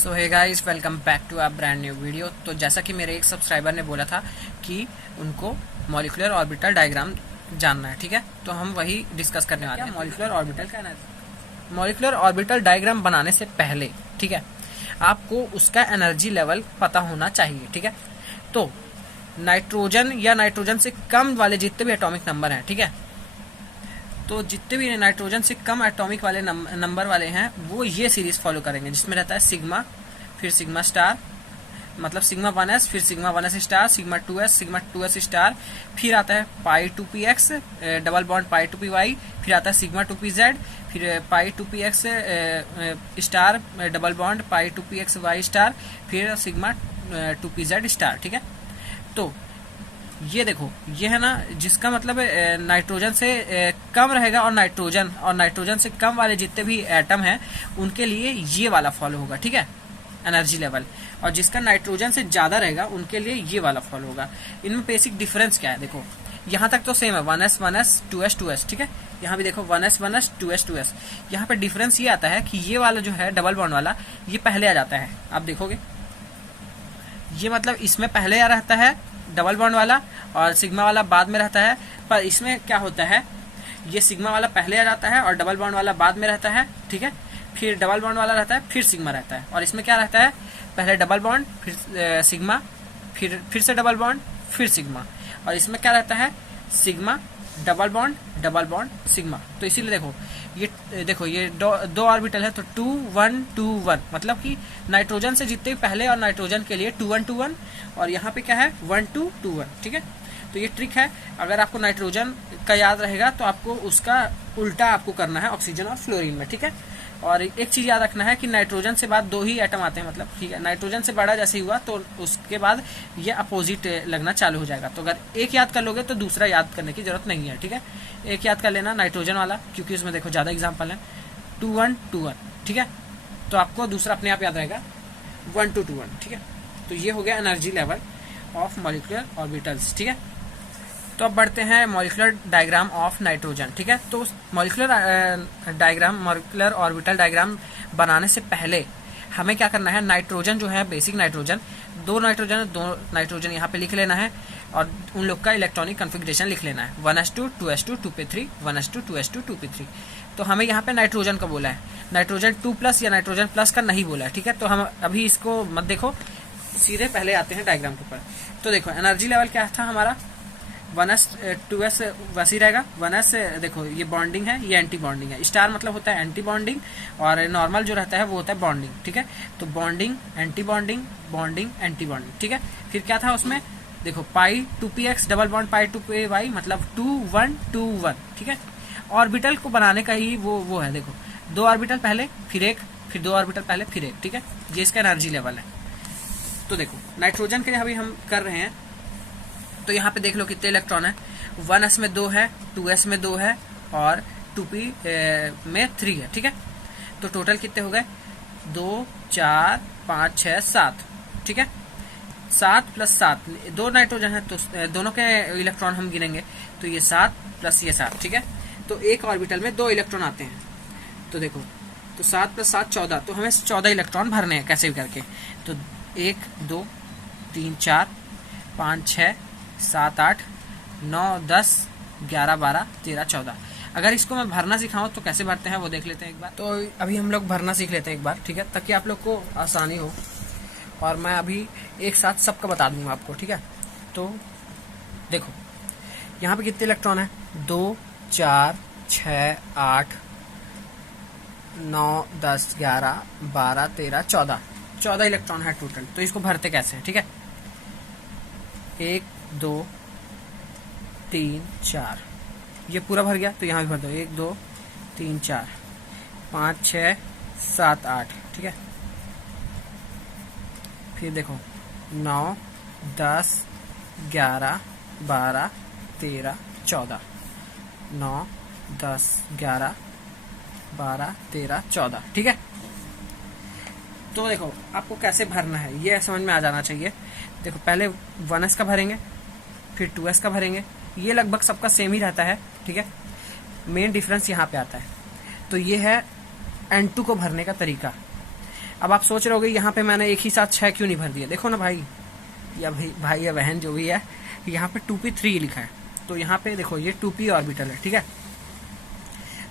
So hey guys, welcome back to our brand new video. तो जैसा कि मेरे एक सब्सक्राइबर ने बोला था कि उनको मॉलिक्यूलर ऑर्बिटल डायग्राम जानना है, ठीक है, तो हम वही डिस्कस करने वाले हैं। मॉलिक्यूलर ऑर्बिटल का मॉलिक्यूलर ऑर्बिटल डायग्राम बनाने से पहले, ठीक है, आपको उसका एनर्जी लेवल पता होना चाहिए, ठीक है। तो नाइट्रोजन या नाइट्रोजन से कम वाले जितने भी एटॉमिक नंबर हैं, ठीक है, तो जितने भी नाइट्रोजन से कम एटॉमिक वाले नंबर वाले हैं वो ये सीरीज फॉलो करेंगे, जिसमें रहता है सिग्मा, फिर सिग्मा स्टार, मतलब सिग्मा 1s, फिर sigma 1s star, sigma 2s, sigma 2s star, फिर आता है पाई 2px double bond pi 2py, फिर आता है सिग्मा 2pz, फिर पाई 2px star double bond pi 2pxy star, फिर सिग्मा 2pz स्टार, ठीक है। तो ये देखो, ये है ना, जिसका मतलब नाइट्रोजन से कम रहेगा और नाइट्रोजन से कम वाले जितने भी एटम हैं उनके लिए ये वाला फॉलो होगा, ठीक है, एनर्जी लेवल। और जिसका नाइट्रोजन से ज्यादा रहेगा उनके लिए ये वाला फॉलो होगा। इनमें बेसिक डिफरेंस क्या है, देखो यहाँ तक तो सेम है, 1s 1s 2s 2s, ठीक है। यहाँ भी देखो 1s 1s 2s 2s। यहाँ पे डिफरेंस ये आता है कि ये वाला जो है डबल बॉन्ड वाला, ये पहले आ जाता है, आप देखोगे ये मतलब इसमें पहले आ रहता है डबल बॉन्ड वाला और सिग्मा वाला बाद में रहता है। पर इसमें क्या होता है, ये सिग्मा वाला पहले आ जाता है और डबल बॉन्ड वाला बाद में रहता है, ठीक है। फिर डबल बॉन्ड वाला रहता है, फिर सिग्मा रहता है। और इसमें क्या रहता है, पहले डबल बॉन्ड, फिर सिग्मा, फिर से डबल बॉन्ड, फिर सिग्मा। और इसमें क्या रहता है, सिग्मा डबल बॉन्ड सिग्मा। तो इसीलिए देखो ये दो ऑर्बिटल है, तो 2 1 2 1, मतलब कि नाइट्रोजन से जितने भी पहले और नाइट्रोजन के लिए 2 1 2 1, और यहाँ पे क्या है 1 2 2 1, ठीक है। तो ये ट्रिक है, अगर आपको नाइट्रोजन का याद रहेगा तो आपको उसका उल्टा आपको करना है ऑक्सीजन और फ्लोरीन में, ठीक है। और एक चीज याद रखना है कि नाइट्रोजन से बाद दो ही एटम आते हैं, मतलब ठीक है, नाइट्रोजन से बड़ा जैसे ही हुआ तो उसके बाद ये अपोजिट लगना चालू हो जाएगा। तो अगर एक याद कर लोगे तो दूसरा याद करने की जरूरत नहीं है, ठीक है। एक याद कर लेना नाइट्रोजन वाला, क्योंकि उसमें देखो ज्यादा एग्जाम्पल है, 2 1 2 1, ठीक है। तो आपको दूसरा अपने आप याद रहेगा 1 2 2 1, ठीक है। तो ये हो गया energy level of molecular orbitals, ठीक है। तो अब बढ़ते हैं मॉलिक्यूलर डायग्राम ऑफ नाइट्रोजन, ठीक है। तो मॉलिक्यूलर ऑर्बिटल डायग्राम बनाने से पहले हमें क्या करना है, नाइट्रोजन जो है, बेसिक नाइट्रोजन, दो नाइट्रोजन यहाँ पे लिख लेना है और उन लोग का इलेक्ट्रॉनिक कॉन्फ़िगरेशन लिख लेना है, 1s2 2s2 2p3, 1s2 2s2 2p3। तो हमें यहाँ पे नाइट्रोजन का बोला है, नाइट्रोजन 2+ या नाइट्रोजन प्लस का नहीं बोला है, ठीक है। तो हम अभी इसको मत देखो, सीधे पहले आते हैं डायग्राम के ऊपर। तो देखो एनर्जी लेवल क्या था हमारा, 1s 2s वैसे ही रहेगा। 1s देखो ये बॉन्डिंग है, ये एंटी बॉन्डिंग है, स्टार मतलब होता है एंटी बॉन्डिंग, और नॉर्मल जो रहता है वो होता है बॉन्डिंग, ठीक है। तो bonding anti bonding, bonding anti bonding, ठीक है। फिर क्या था उसमें, देखो पाई 2px double bond pi 2py, मतलब 2 1 2 1, ठीक है। ऑर्बिटल को बनाने का ही वो है, देखो 2 ऑर्बिटल पहले, फिर एक, फिर 2 ऑर्बिटल पहले, फिर एक, ठीक है। ये इसका एनर्जी लेवल है। तो देखो नाइट्रोजन के लिए अभी हम कर रहे हैं, तो यहाँ पे देख लो कितने इलेक्ट्रॉन है, 1s में 2 है, 2s में 2 है और 2p में 3 है, ठीक है। तो टोटल कितने हो गए, 2 4 5 6 7, ठीक है। 7 + 7, 2 नाइट्रोजन है तो दोनों के इलेक्ट्रॉन हम गिनेंगे, तो ये 7 + ये 7, ठीक है। तो एक ऑर्बिटल में 2 इलेक्ट्रॉन आते हैं, तो देखो, तो 7 + 7 14, तो हमें 14 इलेक्ट्रॉन भरने हैं कैसे भी करके। तो 1 2 3 4 5 6 7 8 9 10 11 12 13 14। अगर इसको मैं भरना सिखाऊं तो कैसे भरते हैं वो देख लेते हैं एक बार। तो अभी हम लोग भरना सीख लेते हैं एक बार, ठीक है, ताकि आप लोग को आसानी हो, और मैं अभी एक साथ सबका बता दूंगा आपको, ठीक है। तो देखो यहाँ पे कितने इलेक्ट्रॉन है, 2 4 6 8 9 10 11 12 13 14 इलेक्ट्रॉन है टोटल। तो इसको भरते कैसे हैं, ठीक है। 1 2 3 4, ये पूरा भर गया, तो यहाँ भी भर दो, 1 2 3 4 5 6 7 8, ठीक है। फिर देखो 9 10 11 12 13 14, 9 10 11 12 13 14, ठीक है। तो देखो आपको कैसे भरना है ये समझ में आ जाना चाहिए। देखो पहले 1s का भरेंगे, फिर 2s का भरेंगे, ये लगभग सबका सेम ही रहता है, ठीक है। मेन डिफरेंस यहाँ पे आता है। तो ये है N2 को भरने का तरीका। अब आप सोच रहे होगे यहाँ पे मैंने एक ही साथ 6 क्यों नहीं भर दिया। देखो ना भाई या बहन जो भी है, यहाँ पे 2p3 लिखा है, तो यहाँ पे देखो ये 2p ऑर्बिटल है, ठीक है।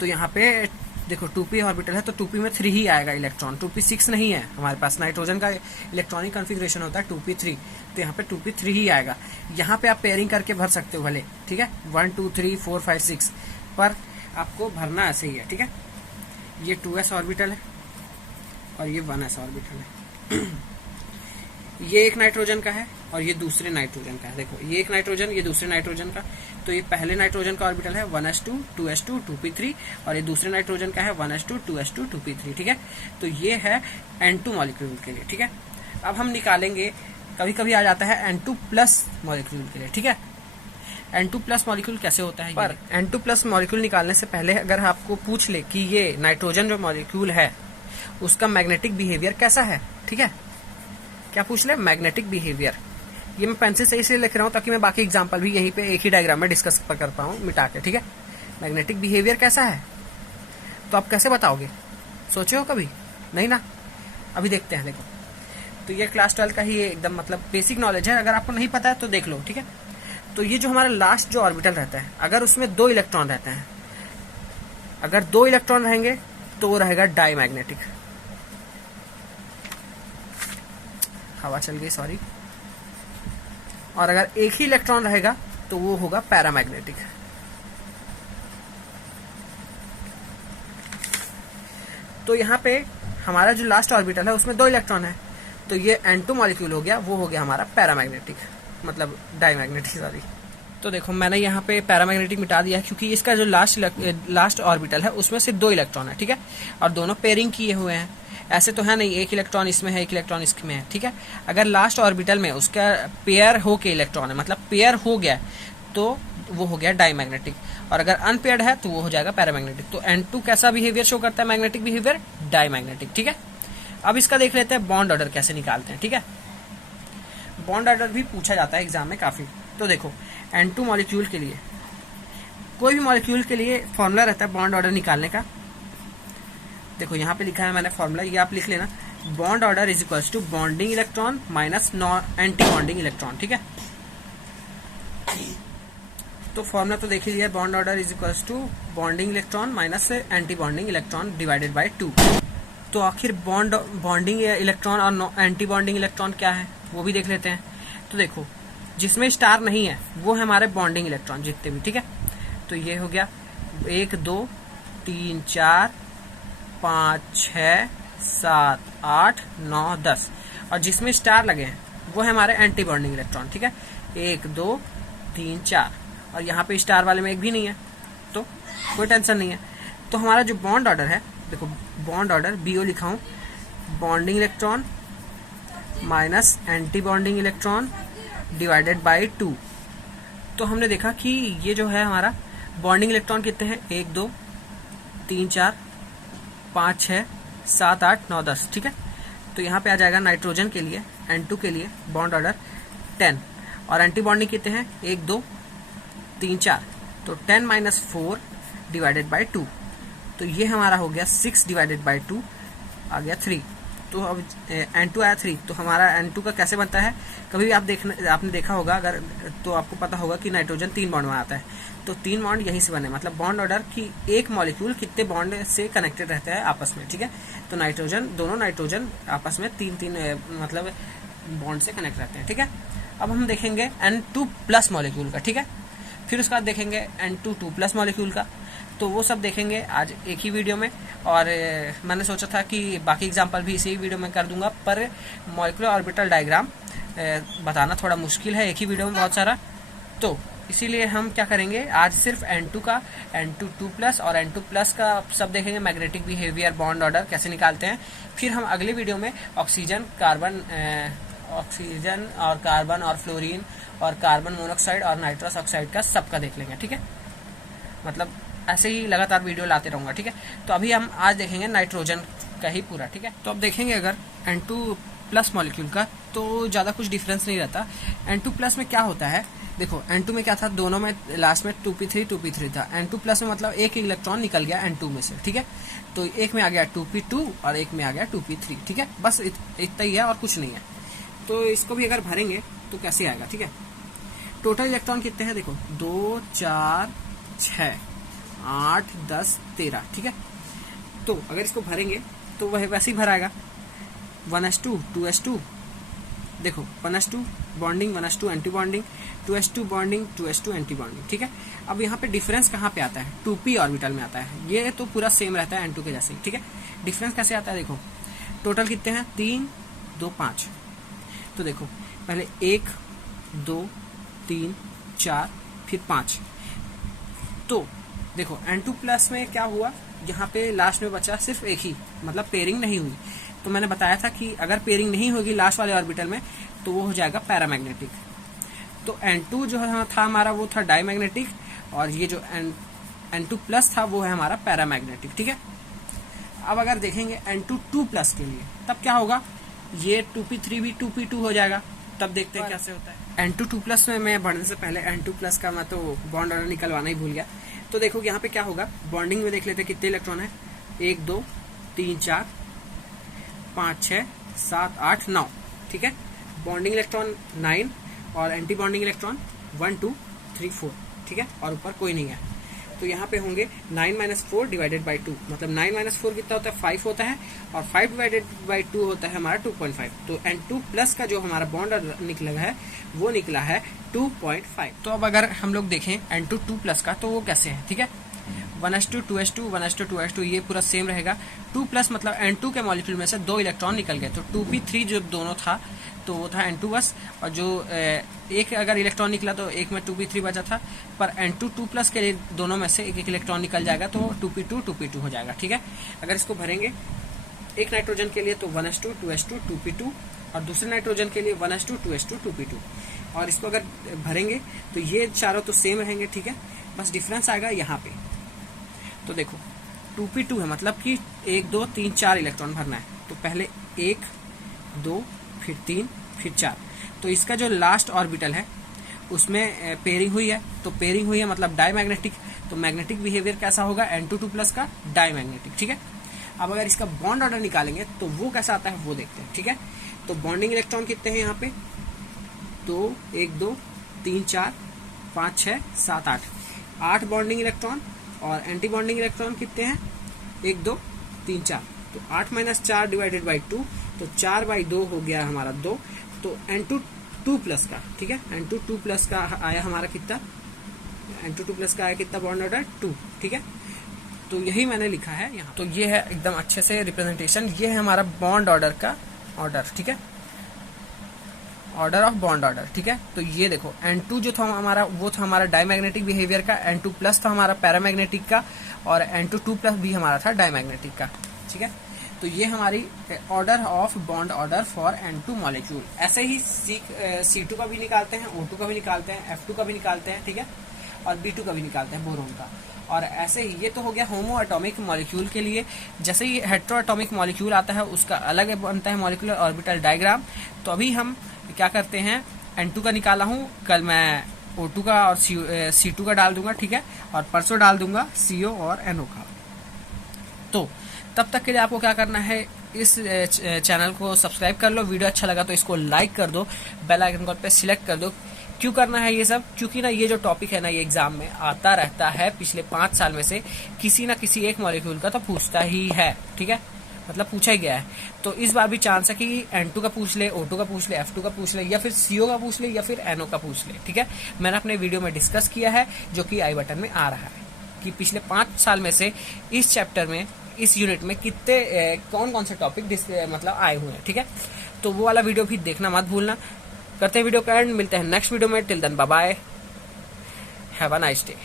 तो यहाँ पे देखो 2p ऑर्बिटल है तो 2p में 3 ही आएगा इलेक्ट्रॉन, 2p6 नहीं है हमारे पास। नाइट्रोजन का इलेक्ट्रॉनिक कॉन्फ़िगरेशन होता है 2p3, तो यहाँ पे 2p3 ही आएगा। यहाँ पे आप पेयरिंग करके भर सकते हो भले, ठीक है, 1 2 3 4 5 6, पर आपको भरना ऐसे ही है, ठीक है। ये 2s ऑर्बिटल है और ये 1s ऑर्बिटल है। ये एक नाइट्रोजन का है और ये दूसरे नाइट्रोजन का है। देखो ये एक नाइट्रोजन, ये दूसरे नाइट्रोजन का, तो ये पहले नाइट्रोजन का ऑर्बिटल है 1s2 2s2 2p3, और ये दूसरे नाइट्रोजन का है 1s2 2s2 2p3, ठीक है। तो ये है N2 मॉलिक्यूल के लिए, ठीक है। अब हम निकालेंगे, कभी कभी आ जाता है N2 प्लस मॉलिक्यूल के लिए, ठीक है। N2 प्लस मॉलिक्यूल कैसे होता है, पर N2 प्लस मॉलिक्यूल निकालने से पहले अगर आपको पूछ ले कि ये नाइट्रोजन जो मॉलिक्यूल है उसका मैग्नेटिक बिहेवियर कैसा है, ठीक है, क्या पूछ ले, मैग्नेटिक बिहेवियर। ये मैं पेंसिल से इसलिए लिख रहा हूँ ताकि मैं बाकी एग्जांपल भी यहीं पे एक ही डायग्राम में डिस्कस कर पाऊँ मिटा के, ठीक है। मैग्नेटिक बिहेवियर कैसा है तो आप कैसे बताओगे, सोचे हो कभी, नहीं ना। अभी देखते हैं, देखो तो ये क्लास 12 का ही एकदम मतलब बेसिक नॉलेज है, अगर आपको नहीं पता है तो देख लो, ठीक है। तो ये जो हमारा लास्ट जो ऑर्बिटल रहता है, अगर उसमें 2 इलेक्ट्रॉन रहते हैं, अगर 2 इलेक्ट्रॉन रहेंगे तो वो रहेगा डाईमैग्नेटिक। हवा चल गई, सॉरी। और अगर एक ही इलेक्ट्रॉन रहेगा तो वो होगा पैरामैग्नेटिक। तो यहाँ पे हमारा जो लास्ट ऑर्बिटल है उसमें 2 इलेक्ट्रॉन है, तो ये N2 मॉलिक्यूल हो गया, वो हो गया हमारा पैरामैग्नेटिक, मतलब डाईमैग्नेटिक, सॉरी। तो देखो मैंने यहाँ पे पैरामैग्नेटिक मिटा दिया है क्योंकि इसका जो लास्ट ऑर्बिटल है उसमें सिर्फ 2 इलेक्ट्रॉन है, ठीक है, और दोनों पेयरिंग किए हुए हैं। ऐसे तो है नहीं एक इलेक्ट्रॉन इसमें है एक इलेक्ट्रॉन इसमें है, ठीक है। अगर लास्ट ऑर्बिटल में उसका पेयर हो के इलेक्ट्रॉन है, मतलब पेयर हो गया, तो वो हो गया डाईमैग्नेटिक, और अगर अनपेयर्ड है तो वो हो जाएगा पैरामैग्नेटिक। तो N2 कैसा बिहेवियर शो करता है, मैग्नेटिक बिहेवियर, डाईमैग्नेटिक, ठीक है। अब इसका देख लेते हैं बॉन्ड ऑर्डर कैसे निकालते हैं, ठीक है। बॉन्ड ऑर्डर भी पूछा जाता है एग्जाम में काफी। तो देखो N2 मॉलिक्यूल के लिए, कोई भी मॉलिक्यूल के लिए फॉर्मूला रहता है बॉन्ड ऑर्डर निकालने का। देखो यहाँ पे लिखा है मैंने फॉर्मूला, ये आप लिख लेना, bond order is equals to bonding electron minus anti bonding electron, ठीक है। तो फॉर्मूला तो देख ही लिया, bond order is equals to bonding electron minus anti bonding electron divided by 2। तो आखिर बॉन्डिंग इलेक्ट्रॉन और एंटी बॉन्डिंग इलेक्ट्रॉन क्या है वो भी देख लेते हैं। तो देखो जिसमें स्टार नहीं है वो है हमारे बॉन्डिंग इलेक्ट्रॉन जितने भी, ठीक है। तो ये हो गया 1 2 3 4 5 6 7 8 9 10, और जिसमें स्टार लगे हैं वो है हमारे एंटी बॉन्डिंग इलेक्ट्रॉन, ठीक है, 1 2 3 4, और यहाँ पे स्टार वाले में एक भी नहीं है तो कोई टेंशन नहीं है। तो हमारा जो बॉन्ड ऑर्डर है, देखो बॉन्ड ऑर्डर BO लिखा हूँ, bonding electron minus anti bonding electron divided by 2। तो हमने देखा कि ये जो है हमारा बॉन्डिंग इलेक्ट्रॉन कितने हैं, 1 2 3 4 5 6 7 8 9 10, ठीक है। तो यहाँ पे आ जाएगा नाइट्रोजन के लिए, N2 के लिए बॉन्ड ऑर्डर 10, और एंटी बॉन्डिंग कितने हैं, 1 2 3 4, तो 10 माइनस 4 डिवाइडेड बाय 2, तो ये हमारा हो गया 6 डिवाइडेड बाय 2 आ गया 3। तो अब N2 आया 3, तो हमारा N2 का कैसे बनता है, कभी भी आपने देखा होगा अगर, तो आपको पता होगा कि नाइट्रोजन 3 बॉन्ड में आता है, तो 3 बॉन्ड यहीं से बने, मतलब बॉन्ड ऑर्डर की एक मॉलिक्यूल कितने बॉन्ड से कनेक्टेड रहता है आपस में, ठीक है। तो दोनों नाइट्रोजन आपस में 3 मतलब बॉन्ड से कनेक्ट रहते हैं, ठीक है। अब हम देखेंगे N2 प्लस मॉलिक्यूल का, ठीक है, फिर उसके बाद देखेंगे N2 2 प्लस मॉलिक्यूल का। तो वो सब देखेंगे आज एक ही वीडियो में, और मैंने सोचा था कि बाकी एग्जांपल भी इसी वीडियो में कर दूंगा, पर मॉलिक्यूलर ऑर्बिटल डायग्राम बताना थोड़ा मुश्किल है एक ही वीडियो में बहुत सारा, तो इसीलिए हम क्या करेंगे आज सिर्फ N2 का, N2 2 प्लस और N2 प्लस का सब देखेंगे, मैग्नेटिक बिहेवियर, बॉन्ड ऑर्डर कैसे निकालते हैं। फिर हम अगले वीडियो में ऑक्सीजन और कार्बन और फ्लोरीन और कार्बन मोनोऑक्साइड और नाइट्रस ऑक्साइड का सबका देख लेंगे, ठीक है। मतलब ऐसे ही लगातार वीडियो लाते रहूंगा, ठीक है। तो अभी हम आज देखेंगे नाइट्रोजन का ही पूरा, ठीक है। तो अब देखेंगे अगर N2 प्लस मॉलिक्यूल का, तो ज़्यादा कुछ डिफरेंस नहीं रहता। N2 प्लस में क्या होता है, देखो N2 में क्या था, दोनों में लास्ट में 2p3 था, N2 प्लस में मतलब एक इलेक्ट्रॉन निकल गया N2 में से, ठीक है। तो एक में आ गया 2p2 और एक में आ गया 2p3, ठीक है, बस इतना ही है और कुछ नहीं है। तो इसको भी अगर भरेंगे तो कैसे आएगा, ठीक है। टोटल इलेक्ट्रॉन कितने हैं देखो, 2 4 6 8 10 13, ठीक है। तो अगर इसको भरेंगे तो वह वैसे ही भराएगा, 1s2 2s2, देखो 1s2 bonding, 1s2 anti bonding, 2s2 bonding, 2s2 anti bonding, ठीक है। अब यहाँ पे डिफरेंस कहाँ पे आता है, 2p ऑर्बिटल में आता है। ये तो पूरा सेम रहता है n2 के जैसे ही, ठीक है। डिफरेंस कैसे आता है देखो, टोटल कितने हैं 3 2 5, तो देखो पहले 1 2 3 4 फिर 5, तो देखो n2 प्लस में क्या हुआ, यहाँ पे लास्ट में बचा सिर्फ एक ही, मतलब पेयरिंग नहीं हुई। तो मैंने बताया था कि अगर पेयरिंग नहीं होगी लास्ट वाले ऑर्बिटल में तो वो हो जाएगा पैरामैग्नेटिक। तो n2 जो था हमारा वो था डाईमैग्नेटिक, और ये जो n2 प्लस था वो है हमारा पैरामैग्नेटिक, ठीक है। अब अगर देखेंगे n2 2 प्लस के लिए तब क्या होगा, ये 2p3 भी 2p2 हो जाएगा। तब देखते हैं कैसे होता है। n2 2 प्लस में मैं बढ़ने से पहले n2 प्लस का मैं तो बॉन्ड ऑर्डर निकलवाना ही भूल गया। तो देखो यहाँ पे क्या होगा, बॉन्डिंग में देख लेते हैं कितने इलेक्ट्रॉन है, 1 2 3 4 5 6 7 8 9, ठीक है। बॉन्डिंग इलेक्ट्रॉन 9 और एंटी बॉन्डिंग इलेक्ट्रॉन 1 2 3 4, ठीक है, और ऊपर कोई नहीं है। तो यहाँ पे होंगे 9 - 4 डिवाइडेड बाई 2, मतलब 9 - 4 कितना होता है 5 होता है, और 5 डिवाइडेड बाई 2 होता है हमारा 2.5। तो n2 प्लस का जो हमारा बॉन्ड निकला है वो निकला है 2.5। तो अब अगर हम लोग देखें n2 2 प्लस का तो वो कैसे है, ठीक है। 1s2 2s2 1s2 2s2 ये पूरा सेम रहेगा। 2 प्लस मतलब n2 के मॉलिक्यूल में से 2 इलेक्ट्रॉन निकल गए, तो 2p3 जो दोनों था तो वो था n2 बस, और जो एक अगर इलेक्ट्रॉन निकला तो एक में 2p3 बचा था, पर n2 2 प्लस के लिए दोनों में से एक एक इलेक्ट्रॉन निकल जाएगा तो 2p2 2p2 हो जाएगा, ठीक है। अगर इसको भरेंगे एक नाइट्रोजन के लिए तो 1s2 2s2 2p2, और दूसरे नाइट्रोजन के लिए 1s2 2s2 2p2, और इसको अगर भरेंगे तो ये चारों तो सेम रहेंगे, ठीक है, बस डिफरेंस आएगा यहाँ पे। तो देखो 2p2 है, मतलब कि 1 2 3 4 इलेक्ट्रॉन भरना है, तो पहले 1 2 फिर 3 फिर 4, तो इसका जो लास्ट ऑर्बिटल है उसमें पेयरिंग हुई है, तो पेयरिंग हुई है मतलब डाईमैग्नेटिक, तो मैग्नेटिक बिहेवियर कैसा होगा n2 2 प्लस का डाईमैग्नेटिक, ठीक है। अब अगर इसका बॉन्ड ऑर्डर निकालेंगे तो वो कैसा आता है वो देखते हैं, ठीक है। तो बॉन्डिंग इलेक्ट्रॉन कितने हैं यहाँ पे, तो 1 2 3 4 5 6 7 8 बॉन्डिंग इलेक्ट्रॉन, और एंटी बॉन्डिंग इलेक्ट्रॉन कितने हैं 1 2 3 4, तो 8 - 4 डिवाइडेड बाई 2, तो 4 बाई 2 हो गया हमारा 2। तो n2 2 प्लस का, ठीक है, n2 2 प्लस का आया हमारा कितना, n2 2 प्लस का आया कितना बॉन्ड ऑर्डर 2, ठीक है। तो यही मैंने लिखा है यहाँ। तो ये है एकदम अच्छे से रिप्रेजेंटेशन, ये है हमारा बॉन्ड ऑर्डर का ऑर्डर, ठीक है, ऑर्डर ऑफ बॉन्ड ऑर्डर, ठीक है। तो ये देखो n2 जो था हमारा वो था हमारा डाईमैग्नेटिक बिहेवियर का, n2 प्लस था हमारा पैरामैग्नेटिक का, और n2 2 प्लस भी हमारा था डाईमैग्नेटिक का, ठीक है। तो ये हमारी order of bond order for n2 molecule. ऐसे ही C2 का भी निकालते हैं, O2 का भी निकालते हैं, F2 का भी निकालते हैं, ठीक है, और B2 का भी निकालते हैं, बोरोन का। और ऐसे ही ये तो हो गया होमो एटॉमिक मॉलिक्यूल के लिए। जैसे ही हेट्रो एटॉमिक मॉलिक्यूल आता है उसका अलग बनता है मॉलिक्यूलर ऑर्बिटल डायग्राम। तो अभी हम क्या करते हैं, n2 का निकाला हूँ, कल मैं O2 का और C2 का डाल दूंगा, ठीक है, और परसों डाल दूंगा CO और NO का। तो तब तक के लिए आपको क्या करना है, इस चैनल को सब्सक्राइब कर लो, वीडियो अच्छा लगा तो इसको लाइक कर दो, बेल आइकन कॉल पे सिलेक्ट कर दो। क्यों करना है ये सब, क्योंकि ना ये जो टॉपिक है ना ये एग्जाम में आता रहता है, पिछले 5 साल में से किसी ना किसी एक मॉलिक्यूल का तो पूछता ही है, ठीक है, मतलब पूछा ही गया है। तो इस बार भी चांस है कि n2 का पूछ ले, O2 का पूछ ले, F2 का पूछ ले, या फिर CO का पूछ ले, या फिर NO का पूछ ले, ठीक है। मैंने अपने वीडियो में डिस्कस किया है, जो कि आई बटन में आ रहा है, कि पिछले 5 साल में से इस चैप्टर में, इस यूनिट में कितने कौन कौन से टॉपिक मतलब आए हुए हैं, ठीक है। तो वो वाला वीडियो भी देखना मत भूलना। करते हैं वीडियो का एंड, मिलते हैं नेक्स्ट वीडियो में। Till then bye bye, have a nice day.